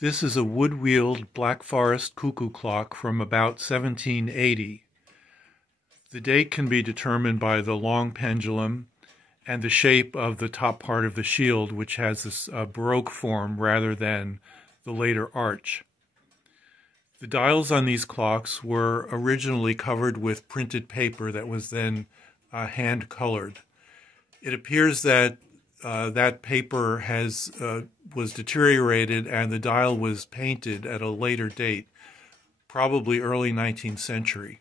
This is a wood-wheeled Black Forest cuckoo clock from about 1780. The date can be determined by the long pendulum and the shape of the top part of the shield, which has this Baroque form rather than the later arch. The dials on these clocks were originally covered with printed paper that was then hand-colored. It appears that that paper was deteriorated and the dial was painted at a later date, probably early 19th century,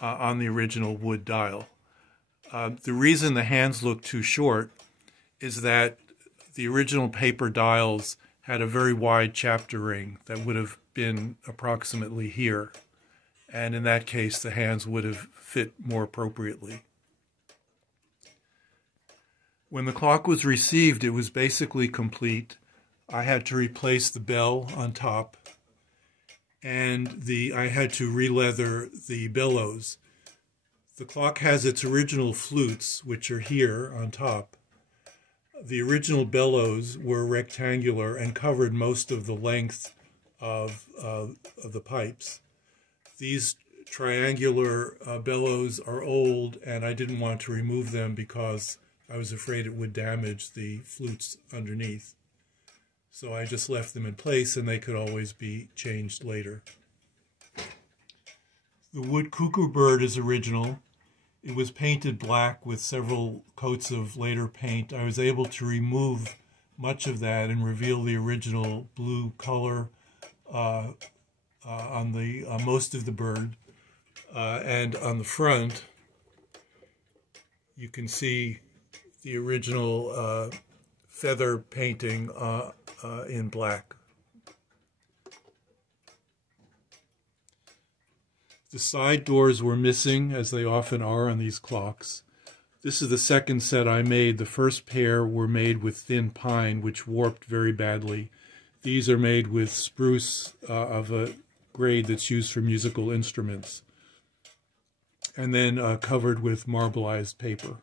on the original wood dial. The reason the hands look too short is that the original paper dials had a very wide chapter ring that would have been approximately here, and in that case the hands would have fit more appropriately. When the clock was received, it was basically complete. I had to replace the bell on top, and I had to re-leather the bellows. The clock has its original flutes, which are here on top. The original bellows were rectangular and covered most of the length of the pipes. These triangular bellows are old, and I didn't want to remove them because I was afraid it would damage the flutes underneath. So I just left them in place, and they could always be changed later. The wood cuckoo bird is original. It was painted black with several coats of later paint. I was able to remove much of that and reveal the original blue color on the most of the bird. And on the front, you can see the original feather painting in black. The side doors were missing, as they often are on these clocks. This is the second set I made. The first pair were made with thin pine, which warped very badly. These are made with spruce of a grade that's used for musical instruments, and then covered with marbleized paper.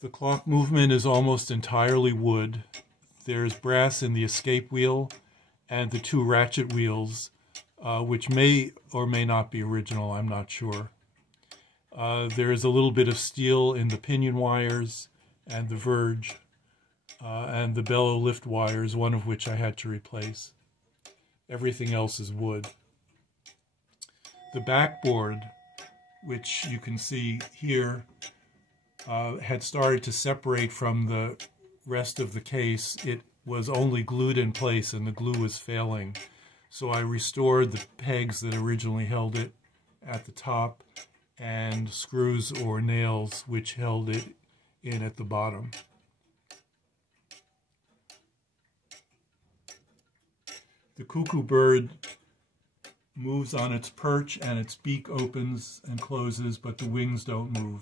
The clock movement is almost entirely wood. There's brass in the escape wheel and the two ratchet wheels, which may or may not be original, I'm not sure. There is a little bit of steel in the pinion wires and the verge, and the bellow lift wires, one of which I had to replace. Everything else is wood. The backboard, which you can see here, had started to separate from the rest of the case. It was only glued in place and the glue was failing. So I restored the pegs that originally held it at the top and screws or nails which held it in at the bottom. The cuckoo bird moves on its perch and its beak opens and closes, but the wings don't move.